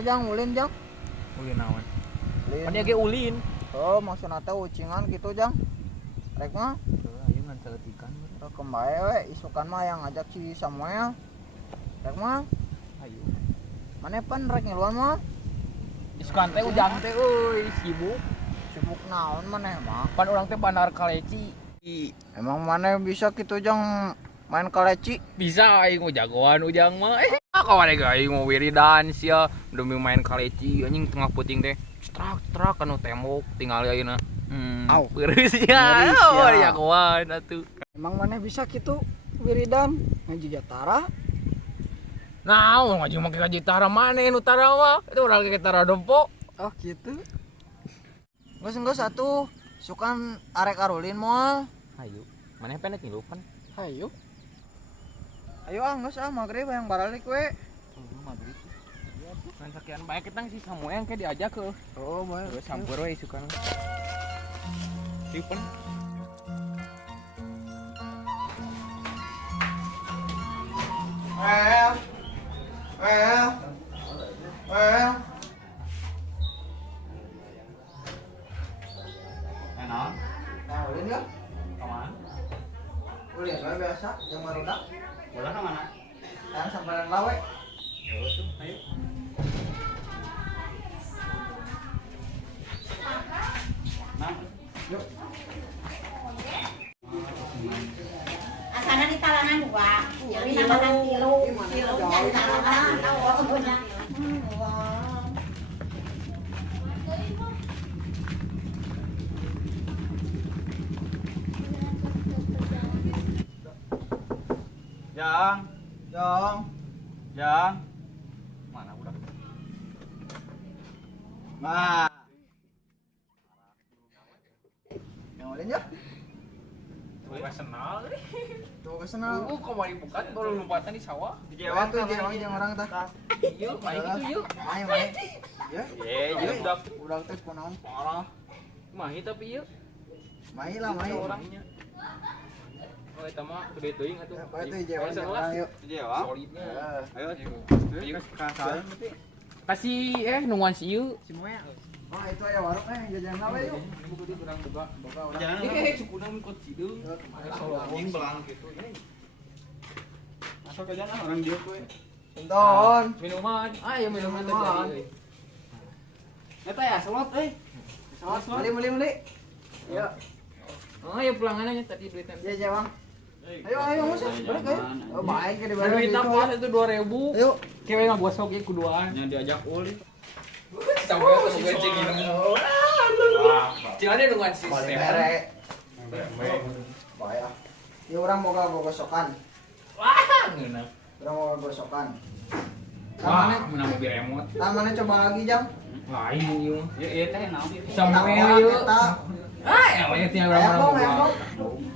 Jang ulin Jang. Ulin naon? Ulin. Kan ge ulin. Oh, maksudna teh ucingan gitu Jang. Rek mah. Ayo ngan saletikan. Kembae we isukan mah yang ngajak si Samuel. Rek mah. Ayo. Mane pan rek ngiluan mah. Isukan teh ujang teh euy sibuk. Sibuk naon maneh mah? Pan urang teh bandar kaleci. Emang maneh bisa gitu Jang main kaleci? Bisa aing mah jagoan ujang mah. Kawan ge aing mau wiridan sia demi main kaleci anjing tengah puting teh. Strak anu tembok tinggal ayeuna. Au. Beureuh sia. Ngeri sia. Oh, jagoan atuh. Emang maneh bisa gitu wiridan ngaji jatara? Naon ngaji make ka gitara maneh nu tara mah? Itu urang ge gitara dompo. Oh gitu. Geus atuh sukan arek arulin moal. Hayu. Maneh pendek ngilupan. Hayu. Ayo geus magrib yang baralik we. Magrib. Iya tuh. Kan sakian bae kita si Samuel ke diajak ke. Oh, bae. Terus sampur we sukan. Liupan. Well. Enak. Nah, ulin ya? Kawan. Ulin we biasa yang marudak. Bola ke mana? Yang samperan lawe. Ya tuh, ayo. Nah, Yuk. Asana di talangan dua, jadi namakan kilo, kilonya di talangan, tahu punya. Jang, Jong. mana udah? Nah, Yang ulin ya? Profesional. Tuh kesenal. Kok mari bukan baru lompatan di sawah. Jewang tuh jewang yang orang tah. Ieu main gitu ieu. Main. Ya. Ieu Udah teh kunaon parah. Mahi tapi ieu. Main lah main. Orangnya. Oh eta mah gede teuing atuh. Ya, bae teh jewang yuk. Jewang. Solidnya. Ayo, Ayo. kasih berarti. Kasih nuan si ieu. Si Moya. Oh, itu aya warung jajan lawe yuk. Kudu urang boga orang. Jangan cukuna ikut sideung. anjing belang gitu. Masuk ke jalan orang dia tuh. Tonton. Minuman. Ya minuman Minuman. tadi. Eta ya selot Meli. Ya. Oh ya pulangannya tadi duitnya. Ya jewang. Ayo masuk. Balik ayo. Oh, baik ke di balik. Duit apa itu 2.000. Ayo. Kewe mah gosok ieu kuduan. yang diajak uli. Sampai tuh goceng ini. Jangan ada nungan Balik sistem. mere. Baik. Ya orang boga gosokan. Wah, ngeunah. Orang boga gosokan. Wah, menang mobil remote. Tamannya coba lagi jam. Lain ieu. Ya teh naon? Samuel ieu. Eta. Ya banyak tinggal orang orang.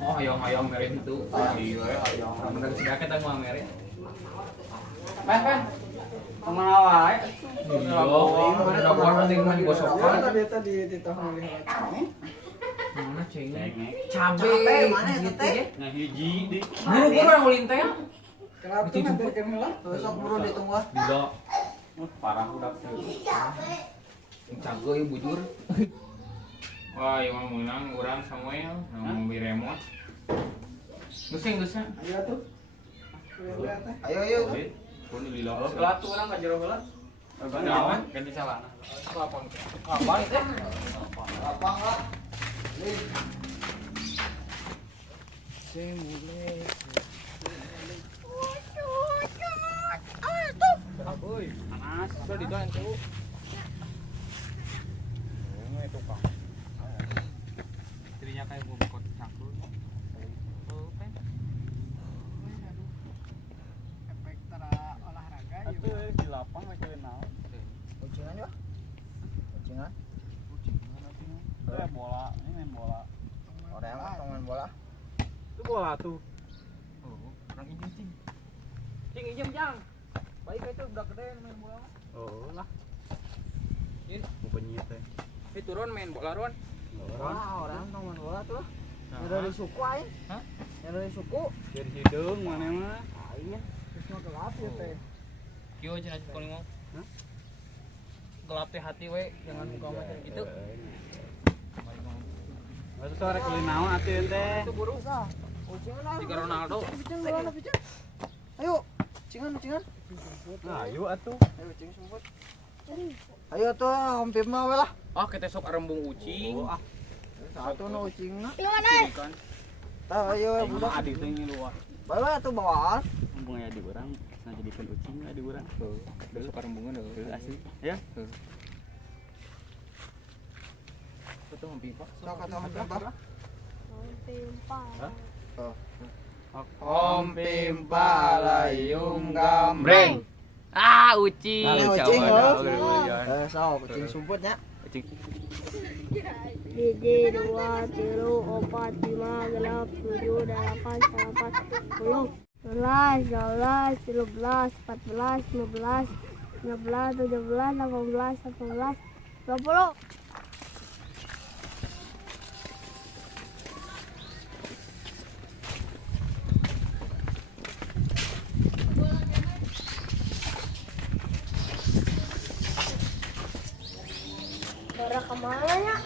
Oh, hayang mere itu. Iya, ayo. Bener sudah kita mau mere. Pen. Kemana wae? Mana buat nanti mah digosokkan. Di tahun lihat. Mana ceng? Cabe mana eta teh? Nah hiji di. Buru-buru orang ulin teh. Kenapa tuh nganterkeun heula? Besok buru ditunggu. Dilo. Parah udah. Cago ieu bujur. Wah, ieu mah meunang urang Samuel, mobil remote. Guseng. Ayo tuh. Ayo. Pun lilo. Gelat tuh orang ka jero gelat. Naon? Ganti salana. Apa itu? Apa enggak? Euy, panas. Sudah dituan tuh. Ini tukang. Istrinya kayak mau buka cangkul. Oh, pen. Efek tara olahraga Atuh di lapang we keueun naon? Kucingan ya? Kucingan. Bola, ini main bola. Orang mah tong main bola. Itu bola tuh. Oh, orang izin. Cing izin, Jang. Baik itu udah gede main bola. Oh lah. Ini Mau penyit teh. turun main bola, Ron. Wah, orang tong main bola tuh. Yang dari suku aing. Hah? Yang dari suku. Dari hidung mana mah? Aing. Terus mah gelap ya teh. Kyo cenah kuning mau. gelap teh hati we, jangan buka macam gitu. Baru sore kali naon atuh teh. Itu buru sah. Kucing lah. Jika Ronaldo. Pican duluan, pican. Ayo, cingan. Nah, ayo atuh. Ayo cing sumput. Ayo tuh, hampir mah we lah. Ah, kita sok arembung ucing. Oh, ah. Satu no cingna. Kan. Tah ayo Budak budak. adi teh luar. Bawa tuh bawaan. Mumpung aya di urang, nah jadikan ucing aya di urang. Tuh, Sok arembungan deh. asli. Ya. Itu hampir pak. Sok kata apa? Om Pimpa layung gambreng. Ah, ucing. Nah, Coba ucing, dah, oh. udah. Sok kucing sumputnya. Ucing. Hiji, 2, 3, 4, 5, 6, 7, 8, 9, 10, 11, 12, 13, 14, 15, 16, 17, 18, 19, 20. Bara kemana ya?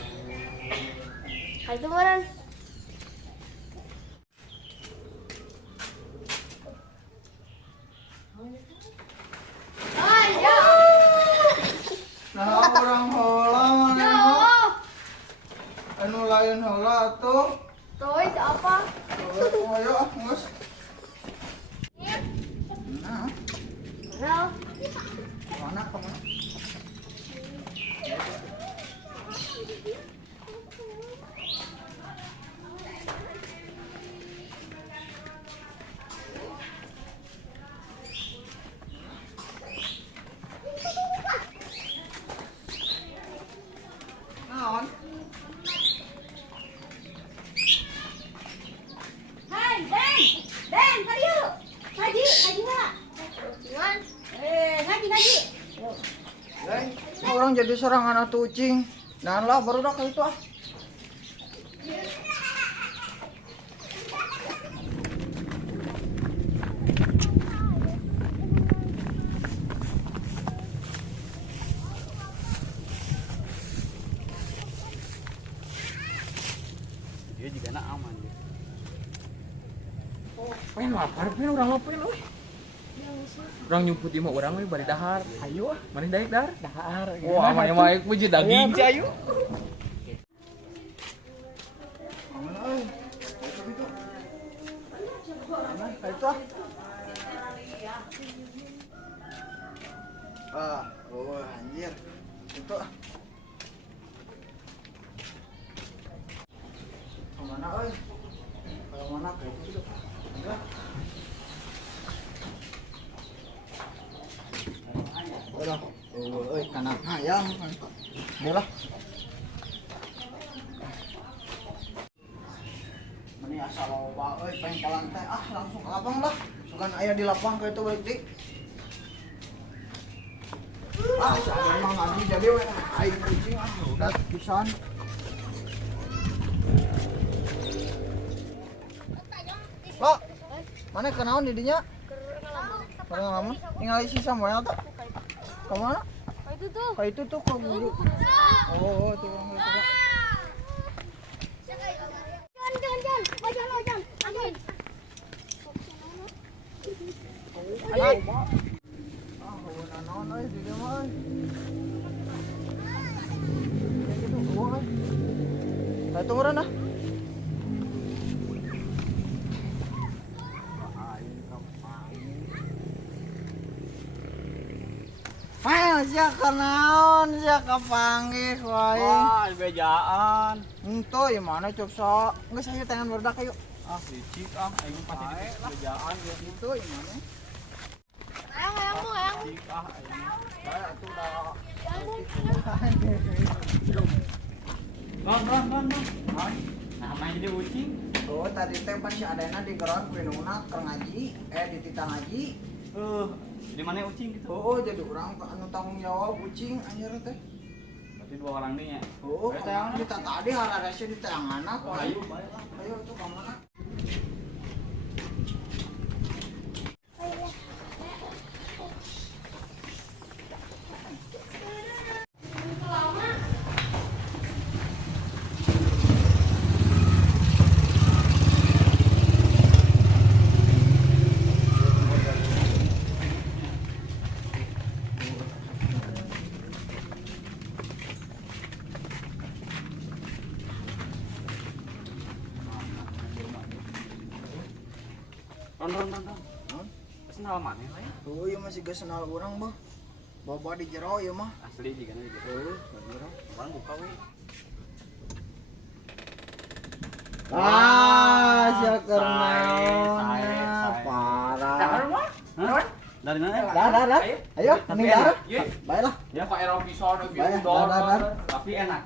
Itu beneran. Nah, orang heula mana? Anu lain heula tuh. Tuh, itu apa? Ayo, ngus. Nah, Nah, kemana? Naon? Hai, Ben, tadi yuk. Ngaji lah. Ngaji. Lain, orang jadi serangan atuh ucing. Nah lah baru dah itu ah. Dia juga na aman gitu. Pengen lapar, pengen orang lapar euy. Orang nyumput di mah urang we bari dahar. Ayo ah, mana daek dar? Dahar. Wah, mana maek puji daging ci ayo. Mana euy? Itu. Mana? Itu ah. Oh anjir. Itu ah. Kemana euy? Kalau mana kayak itu? Enggak. Udah. Euy, kana hayam. Udah. Meni asal loba euy pengen ka lantai langsung ke lapang lah. Sugan aya di lapang ka itu balik deui. Saya emang ngadi jadi we aing kucing udah pisan. Lo, mana kenaon di dinya? Kalau ngalamun, tinggal isi Samuel tuh. Kemana? itu tuh. Kayak itu tuh kok guru. Oh, tuh orang itu. Jangan. Jangan. Ayo. Kawan naon euy di dieu mah. Kayak gitu euy. Kayak tungguran dah. Sia kenaon sia kapanggih wae. Wah, bejaan. Henteu ieu mana cuk sok. Geus aya tangan berdak yuk. Ah, licik ah, aing pasti bejaan ya. Itu ieu mana? Ayang. Licik ah, aing. Saya atuh dah. Bang. Nah, main jadi ucing. Oh, tadi teh pan si adena di ground pinuna keur ngaji, di tita ngaji. Di mana ucing gitu? Oh, jadi orang anu tanggung jawab kucing anjir teh. Berarti 2 orang nih ya. Oh, Eta yang kita tadi halarasnya di tanganna kok. Ayo, Ayo tuh ka mana? Ron. Senal mana lah ya? Oh, iya masih gak senal orang, bah. Bawa di jero ya mah. Asli juga nih gitu. Orang buka we. Syaker naon. Parah. Hah? Dari mana? Dah. Ayo, mending dah. Ye, Baiklah. ya kok era pisan Baik, dah. Tapi enak.